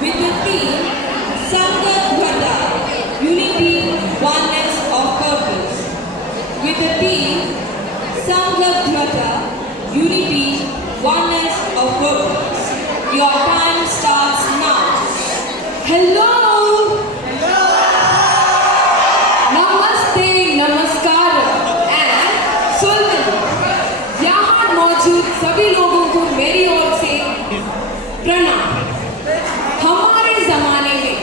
with the theme Sangadhvata, Unity, Oneness of Purpose. With the theme Sangadhvata, Unity, Oneness of Purpose. Your time starts now. Hello! Namaste, Namaskar and Sultan. यहाँ मौजूद सभी लोगों को मेरी ओर से प्रणाम। हमारे जमाने में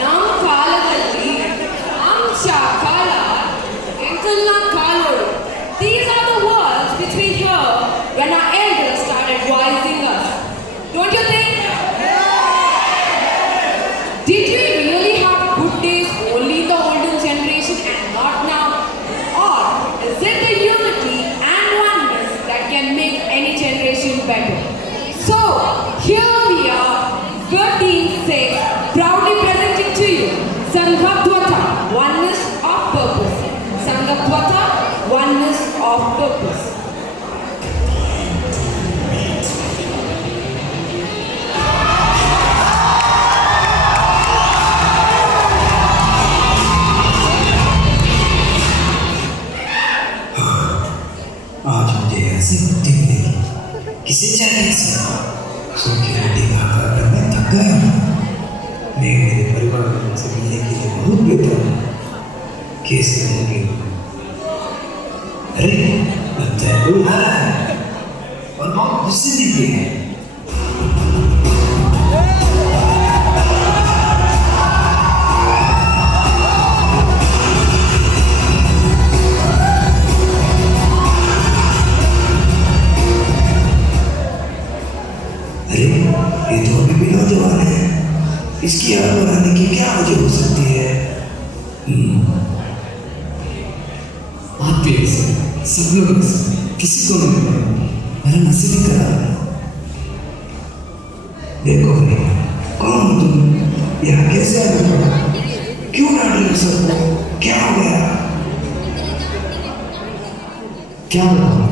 नाम कालगल्ली, amcha kala, enkalna kalod. These are the words which we hear when our elders started voicing us. Don't you think? Did we really have good days only in the olden generation and not now? Or is it the unity and oneness that can make any generation better? So, here we are, 13-6, proudly presenting to you Sangadhvata, Oneness of Purpose. Sangadhvata, Oneness of Purpose. आज मुझे ऐसी बुद्धि मिलेगी किसी channel से सुन के ready कर मैं थक गया। मैं मेरे परिवार वालों से मिलने के लिए बहुत बेहतर हूँ। कैसे होंगे? अरे बच्चा कोई आ रहा है और बहुत गुस्से दिखे हैं। ये तो अभी भी नौजवान है, इसकी आग बढ़ाने की क्या वजह हो सकती है? आप भी ऐसे, सब लोग ऐसे, किसी को नहीं पता, मेरा नसीब ही खराब है। देखो भाई, कौन हो तुम? यहाँ कैसे आ गए? क्यों डांट रहे हो सबको? क्या हो गया? क्या बताऊँ?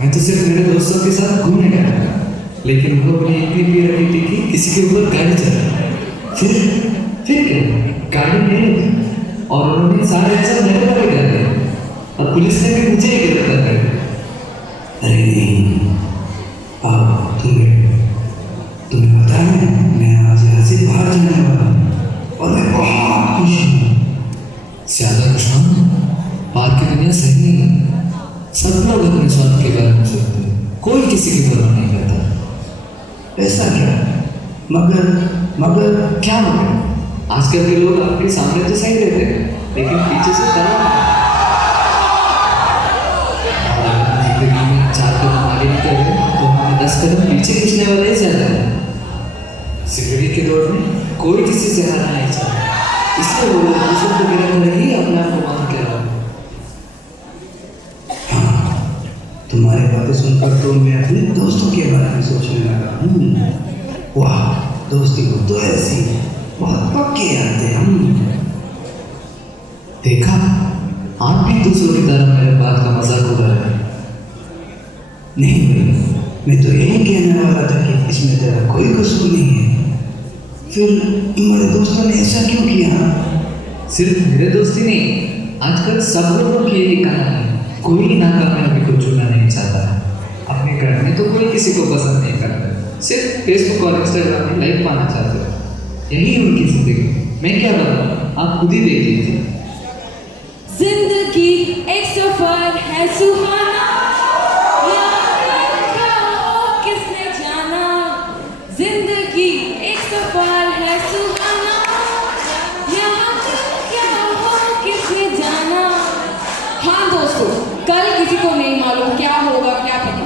मैं तो सिर्फ मेरे दोस्तों के साथ घूमने गया था, लेकिन वो अपनी इतनी भीड़ रही थी कि किसी के ऊपर गाड़ी चला। फिर क्या? गाड़ी नहीं रुकी और उन्होंने सारे सब मेरे पर कर दिए और पुलिस ने भी मुझे ही गिरफ्तार कर दिया। अरे नहीं, अब तुम्हें पता है मैं आज यहाँ से बाहर जाने वाला हूँ और मैं बहुत खुश हूँ। ज़्यादा खुश हूँ? बाहर की दुनिया सही नहीं है। सब लोग अपने स्वार्थ के बारे में सोचते हैं, कोई किसी की परवाह नहीं करता। ऐसा क्या? मगर क्या मगर? आजकल के लोग आपके सामने तो सही रहते हैं, लेकिन पीछे से खराब। जिंदगी में 4 कदम आगे निकल रहे तो हमें 10 कदम पीछे खींचने वाले ही ज्यादा है। जिंदगी के दौर में कोई किसी से हारना नहीं चाहता, इसलिए वो लोग दूसरों को गिरा कर ही अपने आप को मान के रहा। हाँ, तुम्हारी बातें सुनकर तो मैं अपने दोस्तों के बारे में सोचने लगा। वाह, दोस्ती को तो ऐसी बहुत पक्के आते हैं। देखा, आप भी दूसरों की तरह मेरे बात का मजाक उड़ा रहे हैं। नहीं भाई, मैं तो यही कहने वाला था कि इसमें तेरा कोई कसूर नहीं है। फिर तुम्हारे दोस्तों ने ऐसा क्यों किया? सिर्फ मेरे दोस्ती नहीं, आजकल सब लोगों की यही कहानी है। कोई नाकामयाबी को चुनना नहीं चाहता है। अपने घर में तो कोई किसी को पसंद नहीं करता, सिर्फ फेसबुक और इंस्टाग्राम में लाइक पाना चाहते हैं। यही उनकी जिंदगी। मैं क्या बताऊँ, आप खुद ही देख लीजिए। जिंदगी एक सफर है सुहाना, क्या हो किसने जाना। जिंदगी एक सफर है सुहाना, यहाँ क्या हो किसने जाना। हाँ दोस्तों, कल किसी को नहीं मालूम क्या होगा, क्या पता।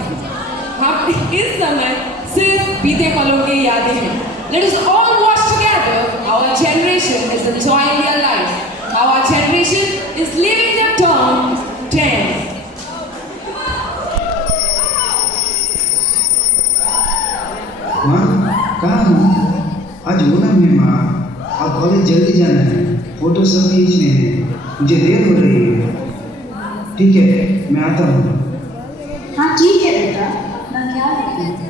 हम इस समय सिर्फ बीते पलों की यादें हैं। Let us all watch together how our generation is enjoying their life, how our generation is living their term 10. माँ, कहाँ हूँ? आज ओणम है माँ, अब कॉलेज जल्दी जाना है, फोटो सब खींचने हैं, मुझे देर हो रही है। ठीक है, मैं आता हूँ। हाँ ठीक है बेटा, मैं क्या रखूँ?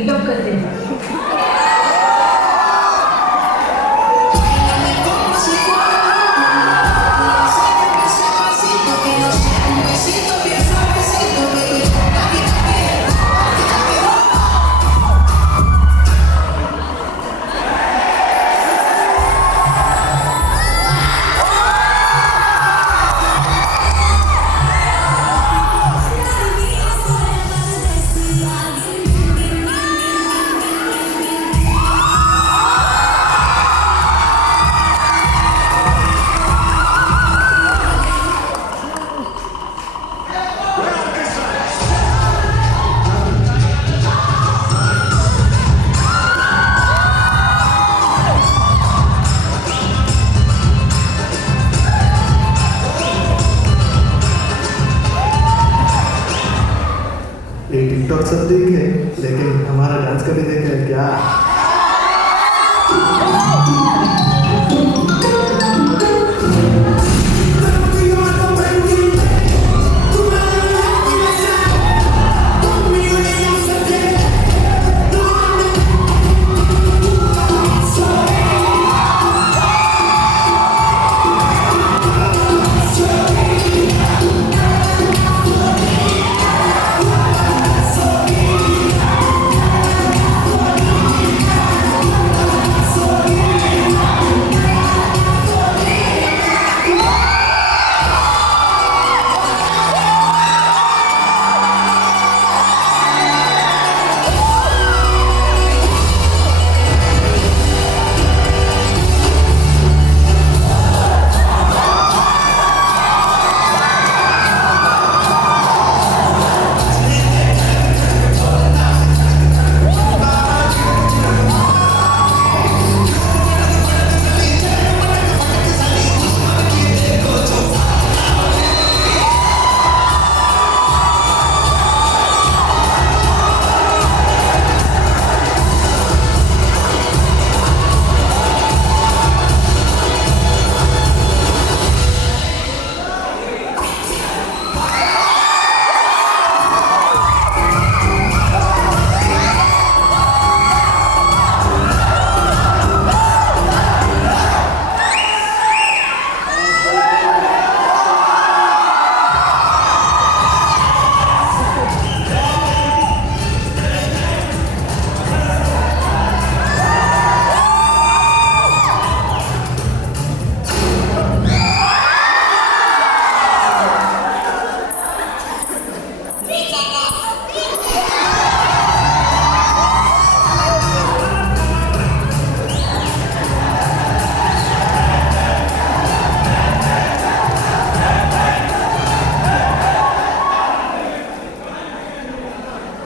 टिकटॉक करते हैं। ये टिकटॉक सब देखे लेकिन हमारा डांस कभी देखा है क्या?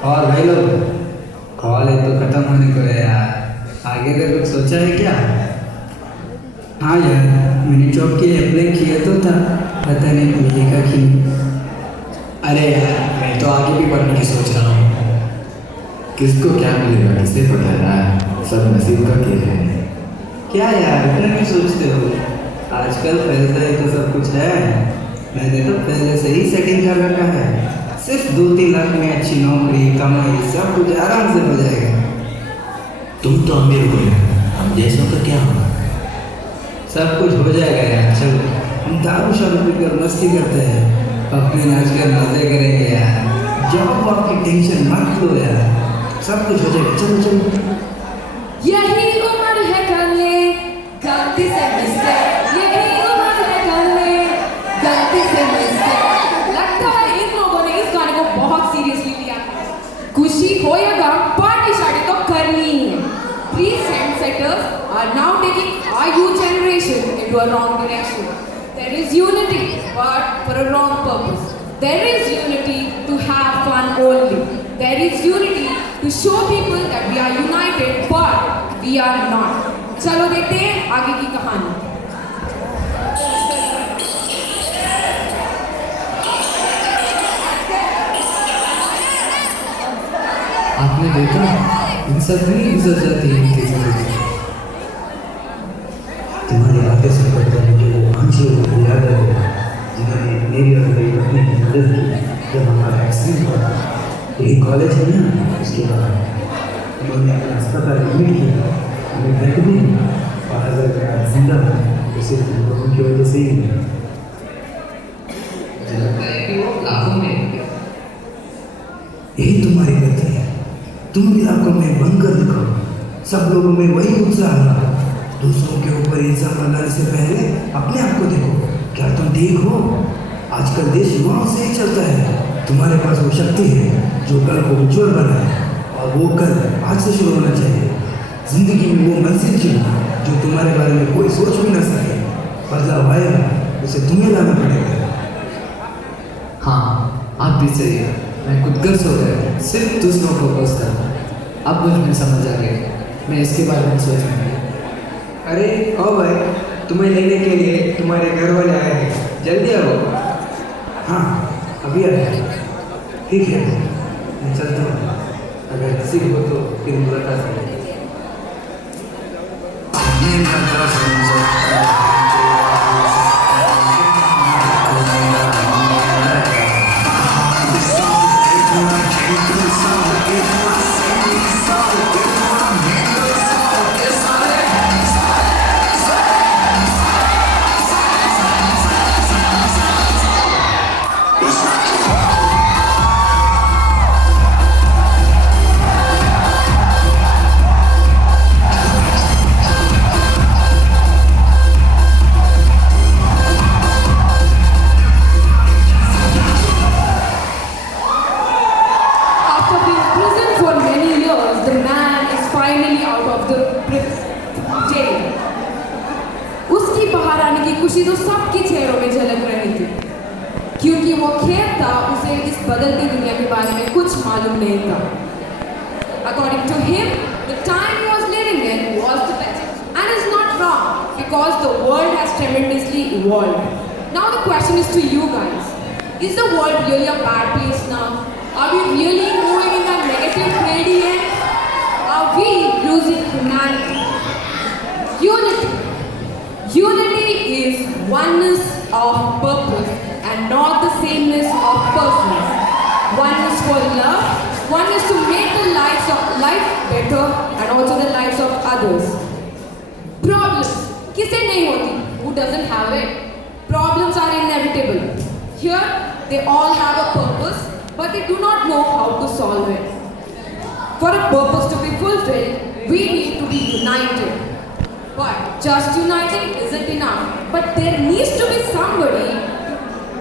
और भाई लोग, कॉलेज तो खत्म होने को है यार, आगे का कुछ सोचा है क्या? हाँ यार, मैंने जॉब के लिए अप्लाई किया तो था, पता नहीं मिलेगा कि नहीं। अरे यार, मैं तो आगे भी पढ़ने की सोच रहा हूँ। किसको क्या मिलेगा किसे पता यार, सब नसीब का खेल है। क्या यार इतना क्यों सोचते हो? आजकल पैसा ही तो सब कुछ है। मैंने तो पहले से ही सेटिंग कर रखा है। सिर्फ 2-3 लाख में अच्छी नौकरी कमाई सब कुछ आराम से हो जाएगा। तुम तो अमीर हो, हम जैसों का क्या होगा? सब कुछ हो जाएगा यार, चलो हम दारू शारू पीकर मस्ती करते हैं, पब नाच कर मजे करेंगे यार। जॉब आपकी टेंशन मत लो यार, सब कुछ हो जाएगा, चलो चलो। यही उम्र है कर ले गलती से मिस्टेक, यही उम्र है कर ले गलती से मिस्टेक। लगता है इन लोगों ने इस गाने को बहुत सीरियसली लिया है। खुशी हो या गम, पार्टी शार्टी तो करनी ही है। These trendsetters are now taking our youth generation into a wrong direction. There is unity, but for a wrong purpose. There is unity to have fun only. There is unity to show people that we are united, but we are not. चलो देखते हैं आगे की कहानी। आपने देखा, इन सब में इज्जत जाती है इनकी जिंदगी। तुम्हारी बातें सुनकर तो मुझे वो 5 लोगों को याद आ गया जिन्होंने मेरी और मेरी पत्नी की मदद की जब हमारा एक्सीडेंट हुआ था। यही कॉलेज है ना, उसके बाद उन्होंने अपना अस्पताल एडमिट किया, हमें बैठ भी और अगर आज जिंदा है तो सिर्फ इन लोगों की वजह से ही है। मुझे लगता है कि वो लाखों में है। यही तुम्हारी गलती है। तुम भी आंखों में बंद कर दिखाओ, सब लोगों में वही उत्साह है। दूसरों के ऊपर इल्जाम लगाने से पहले अपने आप को देखो, क्या तुम ठीक हो? आजकल देश युवाओं से ही चलता है। तुम्हारे पास वो शक्ति है जो कल को उज्जवल बनाए, और वो कल आज से शुरू होना चाहिए। जिंदगी में वो मंजिल चुनो जो तुम्हारे बारे में कोई सोच भी ना सके। बदलाव आएगा, उसे तुम्हें लाना पड़ेगा। हाँ, आप भी सही है। मैं खुद गर्ज हो गया सिर्फ दूसरों को बस करना। अब मुझ में समझ आ गया, मैं इसके बारे में सोचूंगा। अरे आओ भाई, तुम्हें लेने के लिए तुम्हारे घर वाले आए हैं, जल्दी आओ। हाँ, अभी आ जाए। ठीक है, मैं चलता हूँ। अगर किसी को तो फिर मुलाकात करें। After being imprisoned for many years, the man is finally out of the jail. उसकी बाहर आने की खुशी तो सबके चेहरों में झलक रही थी, क्योंकि वो खेत था, उसे इस बदलती दुनिया के बारे में कुछ मालूम नहीं था. According to him, the time he was living in was the best, and is not wrong because the world has tremendously evolved. Now the question is to you guys: is the world really a bad place now? Are we really moving in a negative gradient? Are we losing humanity? Unity. Unity is oneness of purpose and not the sameness of persons. One is for love, one is to make the life better and also the lives of others. Problems. किसे नहीं होती? Who doesn't have it? Problems are inevitable. Here, they all have a purpose, but they do not know how to solve it. For a purpose to be fulfilled, we need to be united. But just uniting isn't enough. But there needs to be somebody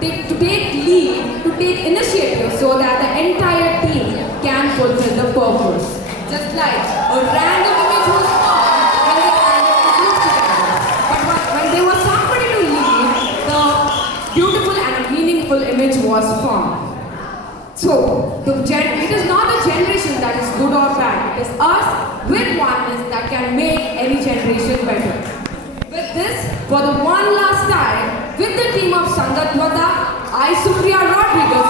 to take lead, to take initiative so that the entire team can fulfill the purpose. Just like a random image was formed when they gathered the group together. But when there was somebody to lead, the beautiful and meaningful image was formed. So, it is not a generation that is good or bad. It is us with oneness that can make any generation better. With this, for the one last time, with the team of Sangat Vada, I, Supriya Rodriguez,